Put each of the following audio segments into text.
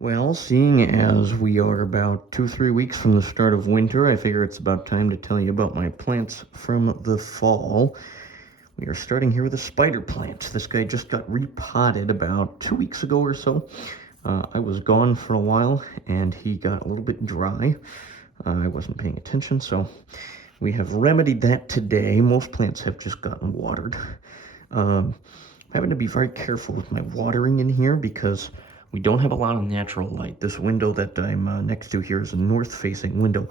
Well, seeing as we are about 2, 3 weeks from the start of winter, I figure it's about time to tell you about my plants from the fall. We are starting here with a spider plant. This guy just got repotted about 2 weeks ago or so. I was gone for a while and he got a little bit dry. I wasn't paying attention, so we have remedied that today. Most plants have just gotten watered. I'm having to be very careful with my watering in here because we don't have a lot of natural light. This window that I'm next to here is a north-facing window,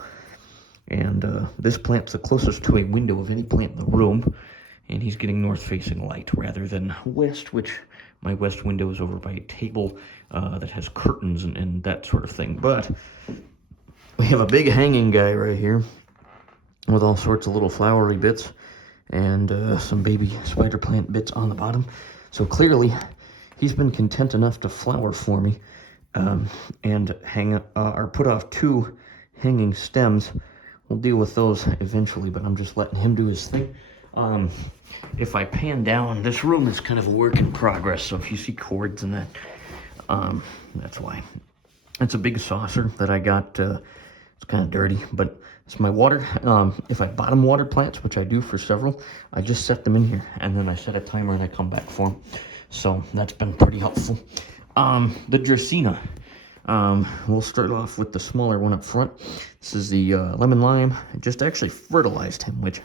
and this plant's the closest to a window of any plant in the room, and he's getting north-facing light rather than west, which my west window is over by a table that has curtains and that sort of thing. But we have a big hanging guy right here with all sorts of little flowery bits and some baby spider plant bits on the bottom. So clearly, he's been content enough to flower for me and hang or put off 2 hanging stems. We'll deal with those eventually, but I'm just letting him do his thing. If I pan down, this room is kind of a work in progress, so if you see cords and that, that's why. It's a big saucer that I got. It's kind of dirty, but it's my water. If I bottom water plants, which I do for several, I just set them in here, and then I set a timer and I come back for them. So that's been pretty helpful. The Dracaena. We'll start off with the smaller one up front. This is the lemon lime. I just actually fertilized him, which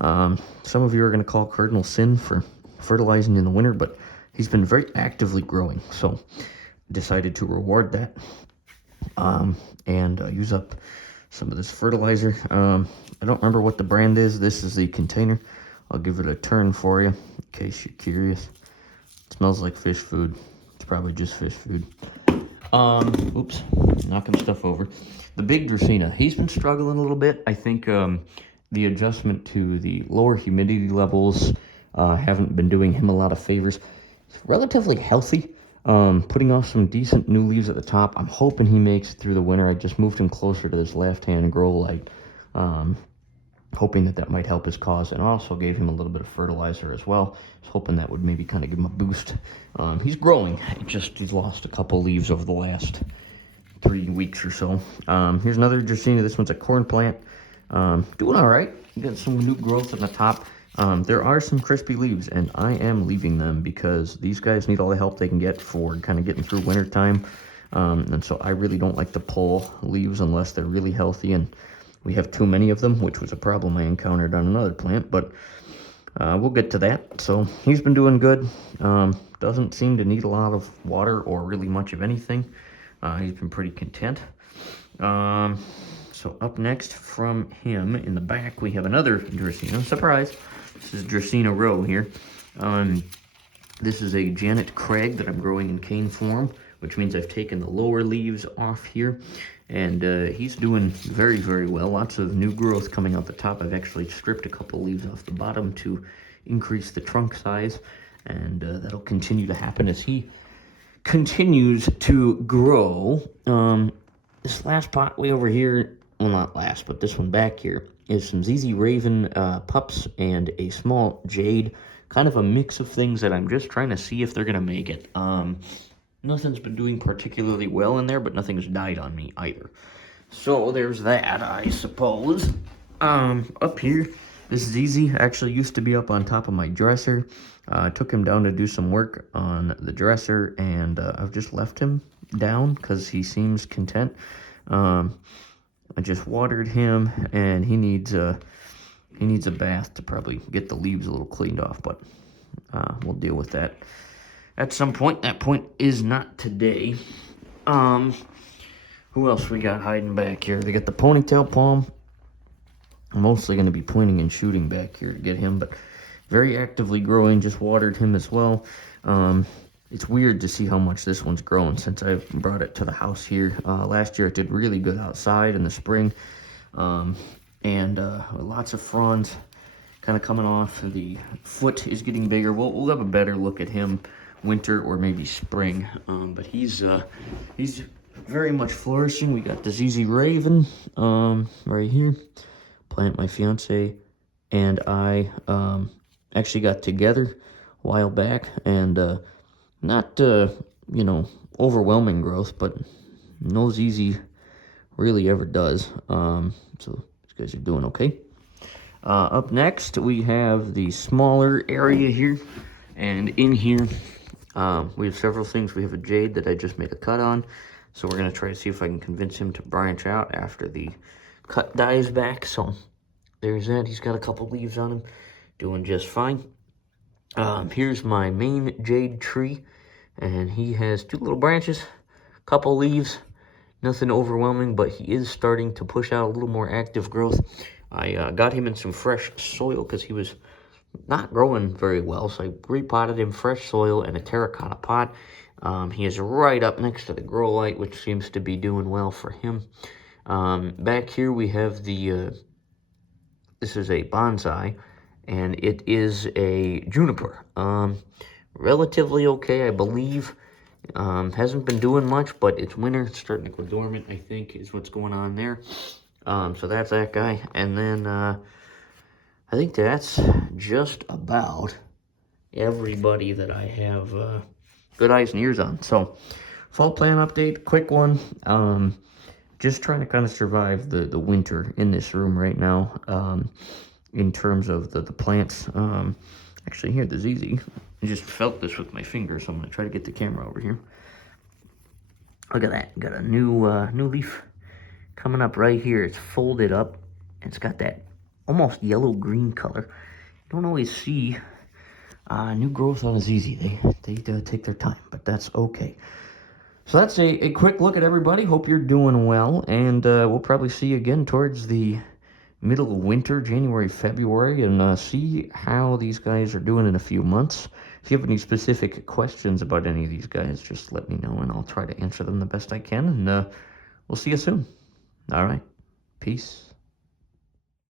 some of you are going to call cardinal sin for fertilizing in the winter, but he's been very actively growing, so decided to reward that and use up some of this fertilizer. I don't remember what the brand is. This is the container. I'll give it a turn for you in case you're curious. It smells like fish food. It's probably just fish food. Oops, knocking stuff over. The big Dracaena, he's been struggling a little bit. I think the adjustment to the lower humidity levels haven't been doing him a lot of favors. He's relatively healthy. Putting off some decent new leaves at the top. I'm hoping he makes it through the winter. I just moved him closer to this left-hand grow light, hoping that might help his cause, and I also gave him a little bit of fertilizer as well. I was hoping that would maybe kind of give him a boost. He's growing. He's lost a couple leaves over the last 3 weeks or so. Here's another Dracaena. This one's a corn plant. Doing all right. Got some new growth in the top. There are some crispy leaves, and I am leaving them because these guys need all the help they can get for kind of getting through winter time. And so I really don't like to pull leaves unless they're really healthy, and we have too many of them, which was a problem I encountered on another plant, but we'll get to that. So he's been doing good. Doesn't seem to need a lot of water or really much of anything. He's been pretty content. So up next from him in the back, we have another Dracaena. Surprise! This is Dracaena Row here. This is a Janet Craig that I'm growing in cane form, which means I've taken the lower leaves off here. And he's doing very, very well. Lots of new growth coming out the top. I've actually stripped a couple leaves off the bottom to increase the trunk size. And that'll continue to happen as he continues to grow. This last pot way over here, well, not last, but this one back here, is some ZZ Raven pups and a small jade. Kind of a mix of things that I'm just trying to see if they're going to make it. Nothing's been doing particularly well in there, but nothing's died on me either. So there's that, I suppose. Up here, this ZZ actually used to be up on top of my dresser. I took him down to do some work on the dresser, and I've just left him down because he seems content. I just watered him, and he needs a bath to probably get the leaves a little cleaned off, but we'll deal with that at some point. That point is not today. Who else we got hiding back here? They got the ponytail palm. I'm mostly going to be pointing and shooting back here to get him, but very actively growing. Just watered him as well. It's weird to see how much this one's grown since I brought it to the house here. Last year it did really good outside in the spring, and lots of fronds kind of coming off. The foot is getting bigger. We'll have a better look at him winter or maybe spring, but he's very much flourishing. We got the ZZ Raven right here. Plant my fiance and I actually got together a while back, and not you know, overwhelming growth, but no ZZ really ever does. So these guys are doing okay. Up next, we have the smaller area here, and in here, we have several things. We have a jade that I just made a cut on, so we're going to try to see if I can convince him to branch out after the cut dies back. So there's that. He's got a couple leaves on him, doing just fine. Here's my main jade tree, and he has 2 little branches, couple leaves, nothing overwhelming, but he is starting to push out a little more active growth. I got him in some fresh soil because he was not growing very well, so I repotted him fresh soil in a terracotta pot. He is right up next to the grow light, which seems to be doing well for him. Back here we have the, this is a bonsai, and it is a juniper. Relatively okay, I believe. Hasn't been doing much, but it's winter. It's starting to go dormant, I think, is what's going on there. So that's that guy. And then I think that's just about everybody that I have good eyes and ears on. So fall plan update, quick one. Just trying to kind of survive the winter in this room right now. In terms of the plants. Actually, here, the ZZ. I just felt this with my finger, so I'm going to try to get the camera over here. Look at that. Got a new leaf coming up right here. It's folded up. It's got that almost yellow-green color. You don't always see new growth on a ZZ. They take their time, but that's okay. So that's a quick look at everybody. Hope you're doing well, and we'll probably see you again towards the middle of winter, January, February, and see how these guys are doing in a few months. If you have any specific questions about any of these guys, just let me know, and I'll try to answer them the best I can, and we'll see you soon. All right. Peace.